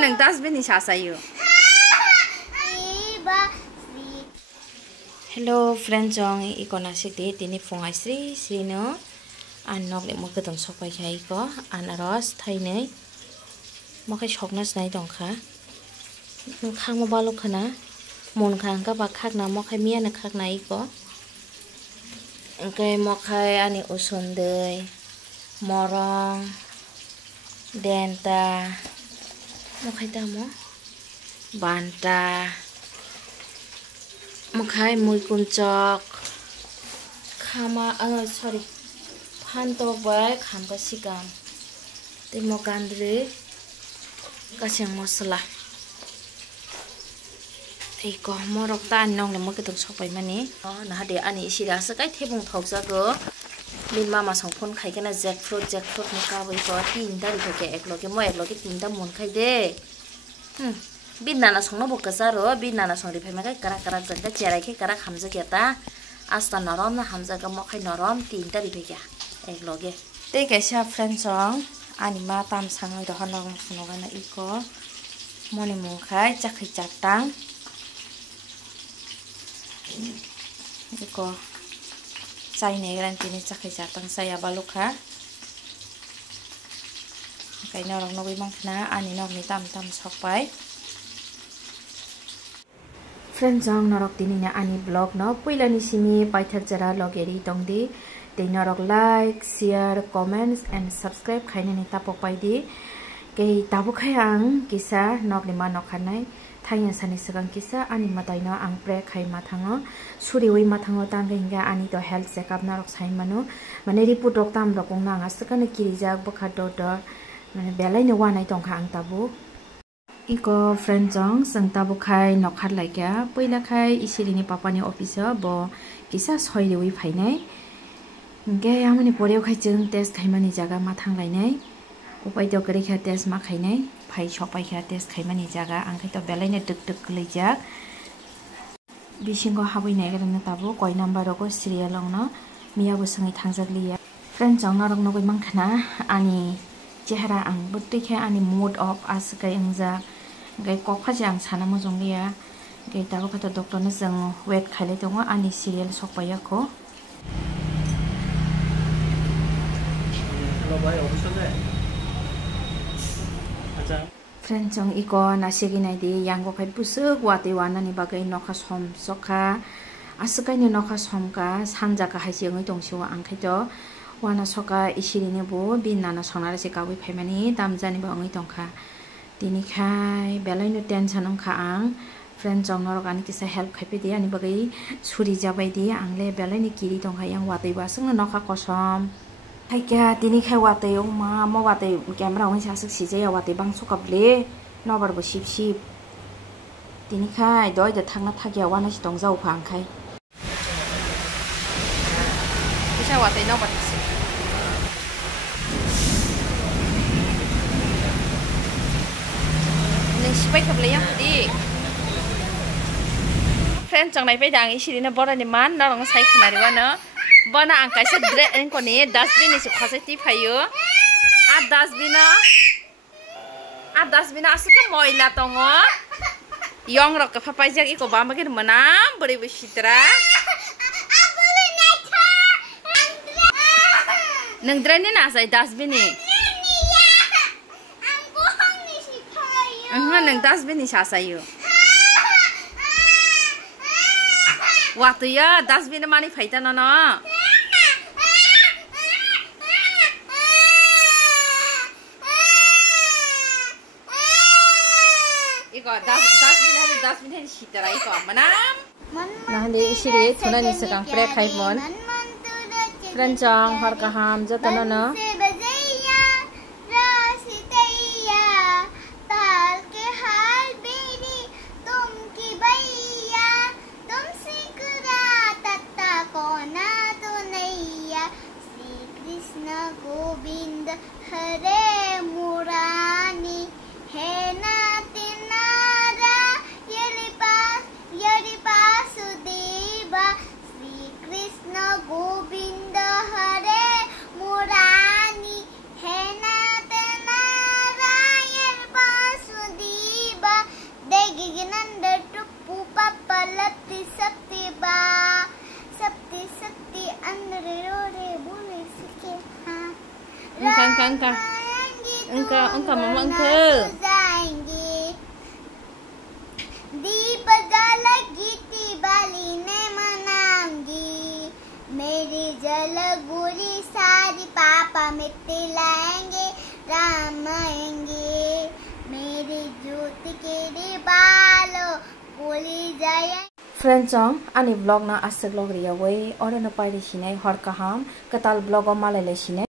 nang dustbin ni sasayo. Hello friends, jong ikona sikti tini fungai sri no anok le mo ketong sokai kai ko anaros thainei mo kai soknas nai dong kha khang mo balok khana mon khang ka ba khak na mo khai mia na khak nai ko engkai mo khai ani usundei morong denta mo khai tamo banta mo khai mui kuncok khama sorry phanto bai kham ka sikam te mo gandre kaseng mosla ei ko morok ta nong le mo ke tung sopai mani na hade ani isira sa kai thebung thoksa go min mama songphon khai kana jackfruit ni ka bai ko tin da ri ke eklo ke tin da mon khai de bin nana songno bo kasaro bin nana song ri phema kai kara jangka cherai ke kara khamja keta asta norom na hamja ga mo khai norom tin da ri phega ekloge te kaisa friends song ani ma tam sangai do hanong sunoga na iko moni mo khai chakhi chatang iko chai ne gran tini chakhi chatang saya balukha kai norong nogi mangkhna ani nog ni tam sokpai friends jong norok tini na ani blog no puilani simi paithak jara logeri tongdi te norok like share comments and subscribe khaina ni tapok paidi ke tabu khayang kisa nok ni ma nokhanai thaiya sani sigang kisa ani matai no ang pre khai mathango suriwi mathango tangga ani to health checkup narok sai manu mane report rok tam rok na nga sakane kirijak bokha do mane Belaino Wanai tongkha ang tabu iko friend jong sang tabu khai nokhat laikya poila khai isirini papani office bo kisa soirewi phainai ge amani poreu khai chung test khaimani jaga mathang lainai upai to kari kha test ma khainai phai sopai kha test khaimani jaga angkai to Belaino tuk kleijak bisingo habui nai garana tabu koi number ro serial ongno miya bo sangai thangjakliya friend jong narok nogoi mangkhana ani chehra ang butti kha ani mood of askai angja gai kokha jang sana mo jonglia gai tabu kha to doctor na jang wait khaile tongo ani serial sokpaya ko friend jong iko nasigi nai di yango khai busuk wati wana ni bagai nokha som sokha askai ni nokha somka sanja ka haisi ngai tongsiwa angkai to wana soka isirini bo bin nana sonara se kawi phaimani damjani ba ngai tongkha tini khai Belaino tension ongkha ang friend jong norok ani kisa help khaipe di ani bagai suri jabai di angle Belaino kiri tongkha yang watai ba sungna nokha kosom khai kya tini khai watai ong ma mo watai camera ong sa sik sije watai bang sokable nobar bo sip tini khai doi da thangna thagya wana si tongjau phang khai kisa watai nobar sipai khablai yang di friend jong nai pai dang isiri na bora ni man na rong sai khnari wa no bana ang kaisa dre en ko ni dustbin ni su khasai ti phayo a dustbin asuka moila tongo yong rok ka phapai jak iko ba magir manam bori bisitra nang dre ni na sai dustbin ni nang dustbin ni sasayo waktu ya dustbin mani phaita no iko dustbin hen sitara iko manam nahande isiri thunani sakang pre khaimon friend jong har kaham jatano no Govind हरे मुरानी है नाते नारा यरि पासुदेवा श्री कृष्ण गोविंद हरे मुरानी है नाते नारा यरि पासुदेवा अंधेरे रोडे बोले सके हाँ Engka mama engka. जाएंगे दीप जलेगी दिवाली ने मनाऊंगी मेरी जल गुरी सारी पापा मिट्टी लाएंगे राम आएंगे मेरी ज्योत के बालों बोली जाए Friends ani vlog na asik log riya way ora na pai sine hor kaham katal vlog o malai le sine